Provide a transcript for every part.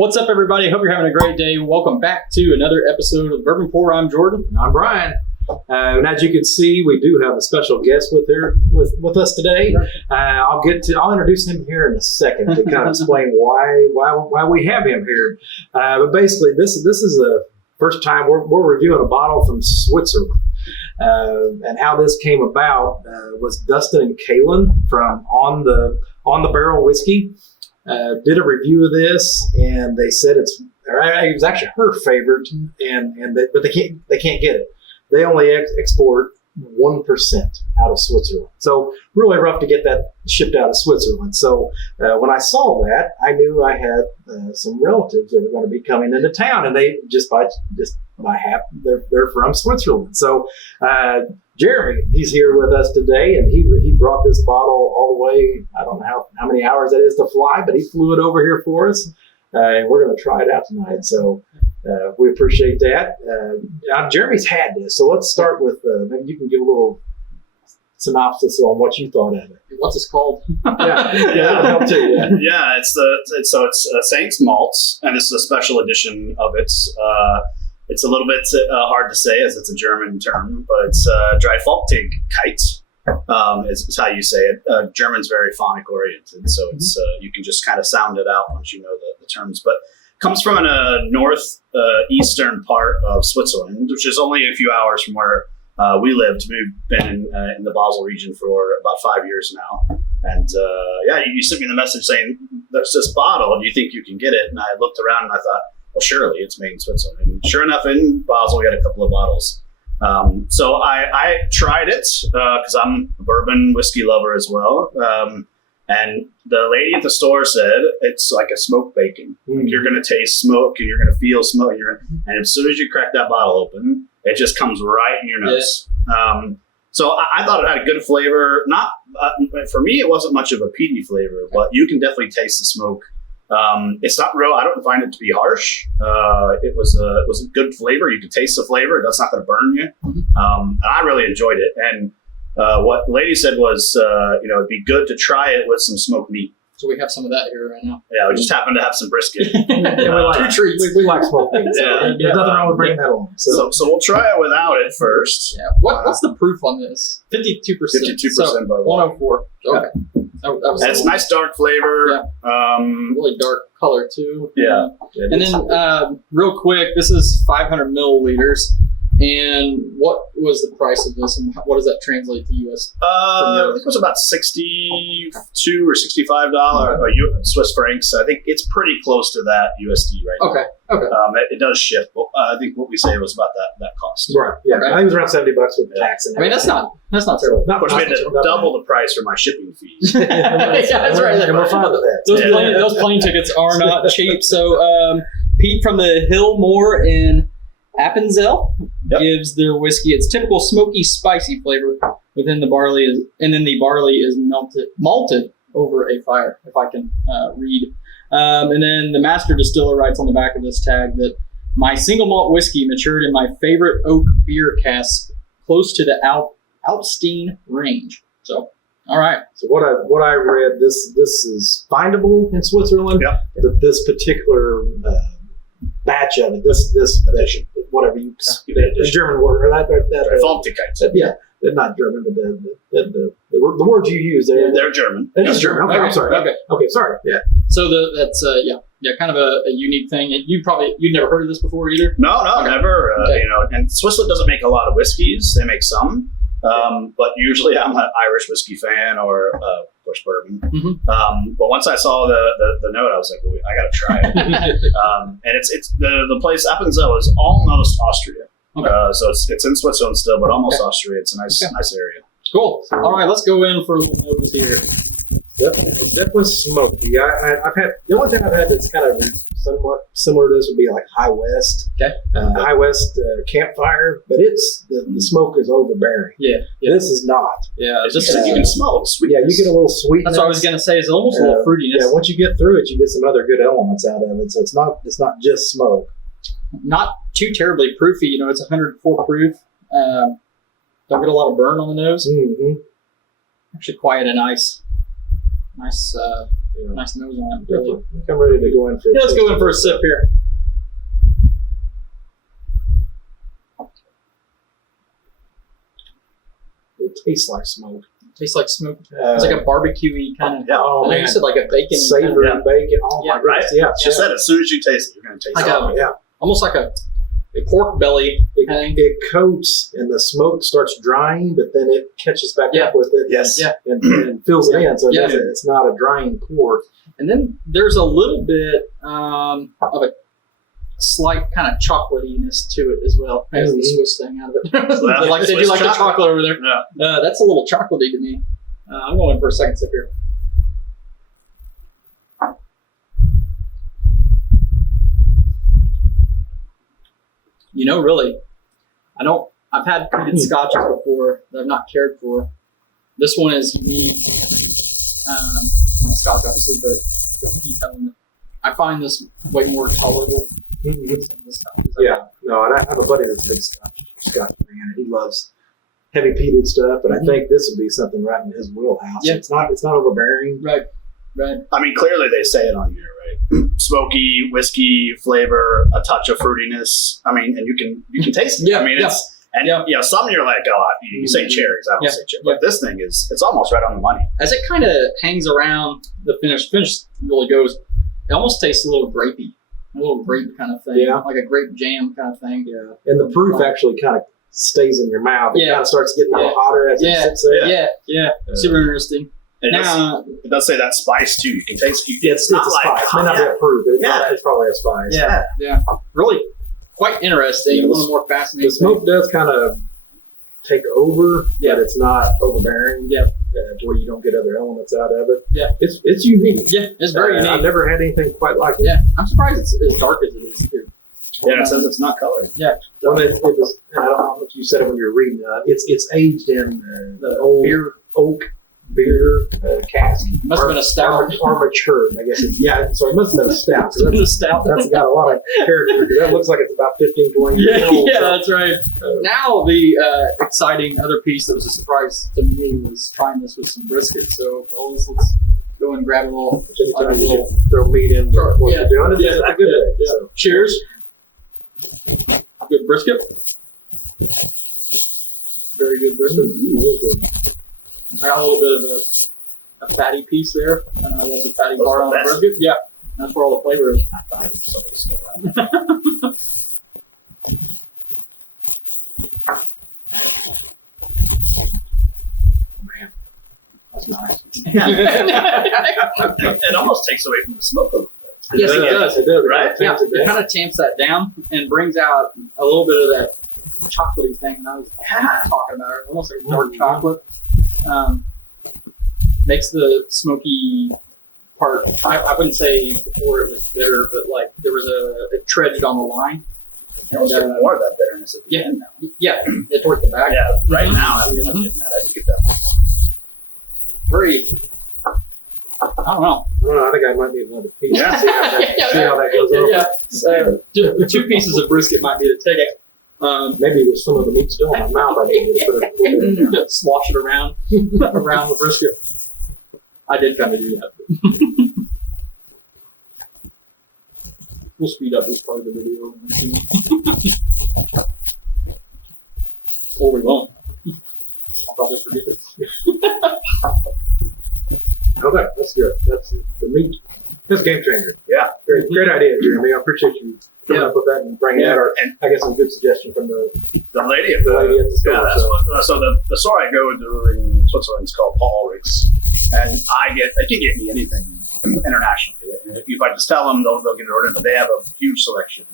What's up, everybody? Hope you're having a great day. Welcome back to another episode of Bourbon Pour. I'm Jordan. I'm Brian. And as you can see, we do have a special guest with us today. I'll introduce him here in a second to kind of explain why we have him here. But basically, this is the first time we're reviewing a bottle from Switzerland. And how this came about was Dustin and Kaylin from On the Barrel Whiskey did a review of this, and they said it was actually her favorite, but they can't get it. They only export 1% out of Switzerland. So really rough to get that shipped out of Switzerland. So when I saw that, I knew I had some relatives that were going to be coming into town, and they just by half they're from Switzerland. So Jeremy, he's here with us today, and he brought this bottle all the way. I don't know how many hours that is to fly, but he flew it over here for us, and we're going to try it out tonight. So. We appreciate that. Jeremy's had this, so let's start with maybe you can give a little synopsis on what you thought of it. What's this called? That'll help too. Yeah, it's Saints Malts, and this is a special edition of it. It's a little bit hard to say as it's a German term, but it's Dreifaltigkeit. Is how you say it. German's very phonic oriented, so it's you can just kind of sound it out once you know the terms, but. Comes from a northeastern part of Switzerland, which is only a few hours from where we lived. We've been in the Basel region for about 5 years now. And you sent me the message saying, there's this bottle, do you think you can get it? And I looked around and I thought, well, surely it's made in Switzerland. And sure enough, in Basel, we had a couple of bottles. So I tried it because I'm a bourbon whiskey lover as well. And the lady at the store said it's like a smoked bacon. Mm. You're going to taste smoke and you're going to feel smoke. And as soon as you crack that bottle open, it just comes right in your nose. Yeah. So I thought it had a good flavor. Not for me, it wasn't much of a peaty flavor, but you can definitely taste the smoke. It's not real. I don't find it to be harsh. It was a good flavor. You could taste the flavor. That's not going to burn you. Mm-hmm. And I really enjoyed it. And what the lady said was, it'd be good to try it with some smoked meat. So we have some of that here right now. Yeah, we just happen to have some brisket. We like smoked meat. So there's nothing wrong with bringing that along. So we'll try it without it first. Yeah. What's the proof on this? 52%. 52% by 104. Okay. Yeah. And it's a nice dark flavor. Yeah. Really dark color too. Yeah. And then real quick, this is 500 milliliters. And what was the price of this, and what does that translate to U.S.? I think it was about $62 or $65 Swiss francs. I think it's pretty close to that USD right now. Okay. It does shift, but I think what we say was about that cost. Right. Yeah. Okay. I think it was around $70 with tax. I mean, that's not terrible. Of course, we had to double the price for my shipping fees. Yeah, that's right. And we're fine with that. Those plane tickets are not cheap. So, Pete from the Hillmore in Appenzell gives their whiskey its typical smoky, spicy flavor within the barley, and then the barley is malted over a fire, if I can read. And then the master distiller writes on the back of this tag that my single malt whiskey matured in my favorite oak beer cask close to the Alpstein range. So, all right. So what I read, this is findable in Switzerland. Yep. But this particular batch of it, this edition, whatever you the German word or that yeah, they're not German, but the words you use they're German. It is German. Okay, I'm sorry. Okay, sorry. Yeah. So that's kind of a unique thing. You'd never heard of this before either. No, never. And Switzerland doesn't make a lot of whiskeys. They make some, but usually I'm an Irish whiskey fan or of course bourbon. Mm-hmm. But once I saw the note, I was like, well, I got to try it. And it's the place Appenzell is almost Austria. Okay. So it's in Switzerland still, but almost Austria. It's a nice area. Cool. All right, let's go in for a little nose here. Definitely smoky. I've had the only thing I've had that's kind of somewhat similar to this would be like High West. Okay. High West Campfire, but it's the smoke is overbearing. Yeah. This is not. Yeah. You can smell the sweetness. Yeah, you get a little sweetness. That's what I was gonna say. It's almost a little fruitiness. Yeah. Once you get through it, you get some other good elements out of it. So it's not just smoke. Not too terribly proofy. It's 104 proof. Don't get a lot of burn on the nose. Mm-hmm. Actually, quite a nice You know, Nice nose on it. Really. I think I'm ready to go in for. Yeah, let's go in for a sip here. It tastes like smoke. Tastes like smoke. It's like a barbecue-y kind of. Yeah. Oh I know man, you said like a bacon. savory Yeah. bacon. Oh Yeah, my goodness, yeah. She said as soon as you taste it, you're going to taste Like it. a- yeah. Almost like a pork belly. It coats and the smoke starts drying, but then it catches back Yeah. up with it. Yes. Yeah. And fills it in, so Yeah. it's not a drying pour. And then there's a little bit of a slight kind of chocolatiness to it as well. Has the Swiss thing out of it. Well, like they do Swiss like the chocolate over there. Yeah. That's a little chocolatey to me. I'm going for a second sip here. You know, really, I've had peated scotches before that I've not cared for. This one is unique. Not scotch, obviously, but the peat element. I find this way more tolerable than some of the scotches. Yeah, no, and I have a buddy that's a big Scotch fan, and he loves heavy peated stuff. But I think this would be something right in his wheelhouse. Yeah. It's not overbearing. Right. I mean, clearly they say it on here, right? Smoky, whiskey flavor, a touch of fruitiness. I mean, and you can taste it. Yeah, I mean, it's and you know, some you're like, oh, you say cherries. I don't say cherries, but this thing it's almost right on the money. As it kind of hangs around the finish really goes. It almost tastes a little grapey, a little grape kind of thing, like a grape jam kind of thing. Yeah, and the proof actually kind of stays in your mouth. It kind of starts getting a little hotter as it sits there. Yeah. Super interesting. It does say that spice too. You can taste it. It's not a like spice. It may not be a proof. It's probably a spice. Yeah. Really quite interesting. A little more fascinating. The smoke does kind of take over, but it's not overbearing. Yeah. To where you don't get other elements out of it. Yeah. It's unique. Yeah, it's very unique. I've never had anything quite like it. Yeah, I'm surprised it's as dark as it is too. Yeah, it says it's not colored. Yeah. Well, it was. I don't know if you said it when you were reading. It's aged in the old oak beer cask. Must have been a stout. Or matured, I guess. So it must have been a stout. It's been a stout. That's got a lot of character. That looks like it's about 15, 20 years old. Yeah, that's right. Now the exciting other piece that was a surprise to me was trying this with some brisket. So let's go and grab a little. Anytime you throw meat in what you're doing, it's a good day. Yeah. So. Cheers. Good brisket. Very good brisket. I got a little bit of a fatty piece there, and I love the fatty part on the brisket. Yeah, that's where all the flavor is. I thought it was something slow Man, that's nice. It almost takes away from the smoke. Yes, it does. It does, Right? Yeah, it kind of tamps that down and brings out a little bit of that chocolatey thing that I was talking about, almost like dark chocolate. Makes the smoky part. I wouldn't say before it was bitter, but like there was it trudged on the line. I was getting more of that bitterness at the end now. Yeah, towards the back. Yeah, right now I'm getting that. I didn't get that. Very. I don't know. I think I might need another piece. Yeah. See how that goes over. Yeah, so 2 pieces of brisket might be the ticket. Maybe with some of the meat still in my mouth, I need to put it a little bit in there. Slosh it around the brisket. I did kind of do that. We'll speed up this part of the video. Or we won't. I'll probably forget it. Okay, that's good. That's the meat. That's a game changer. Yeah. Great idea, Jeremy. I appreciate you coming up with that and bringing that. Or And I guess some good suggestion from the lady at the store. Yeah, that's what. So the store I go to in Switzerland is called Paul Ulrich's, and they can get me anything internationally. If I just tell them, they'll get it ordered. But they have a huge selection,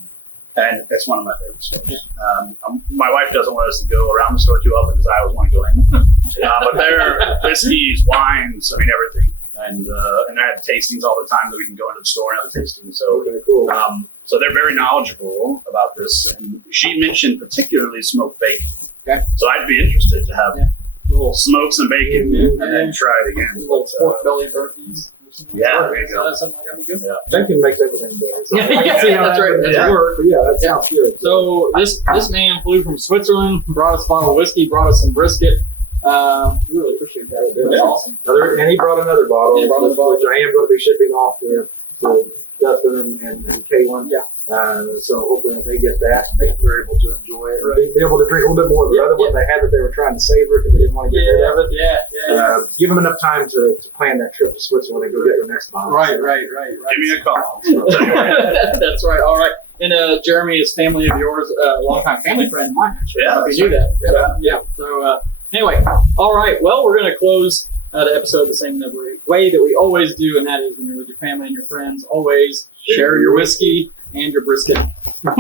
and it's one of my favorite stores. My wife doesn't want us to go around the store too often because I always want to go in. But their whiskeys, wines, I mean everything, and they have tastings all the time that we can go into the store and have a tasting. So cool. So they're very knowledgeable about this, and she mentioned particularly smoked bacon. Okay. So I'd be interested to have a little smoke some bacon and then try it again. A little pork belly turkeys. Yeah, there you go. Something like that would be good. Yeah. Bacon makes everything better. So Yeah, I can see how that's right. that Yeah. work, but that sounds good. So this man flew from Switzerland, brought us a bottle of whiskey, brought us some brisket. Really appreciate that. That's awesome. And he brought another bottle, And he brought another bottle. which I am going to be shipping off to Dustin and Kaylin. Yeah. So hopefully they get that and they're able to enjoy it. Right. Be able to drink a little bit more of the other one they had that they were trying to savor because they didn't want to get rid of it. Yeah. Give them enough time to plan that trip to Switzerland and go get their next bottle. Right. Give me a call. That's right. All right. And Jeremy is family of yours, a longtime family friend of mine, actually. Yeah, If you knew that. Yeah. So anyway, all right. Well, we're going to close the episode the same way that we always do, and that is when you're with your family and your friends, always share your whiskey and your brisket.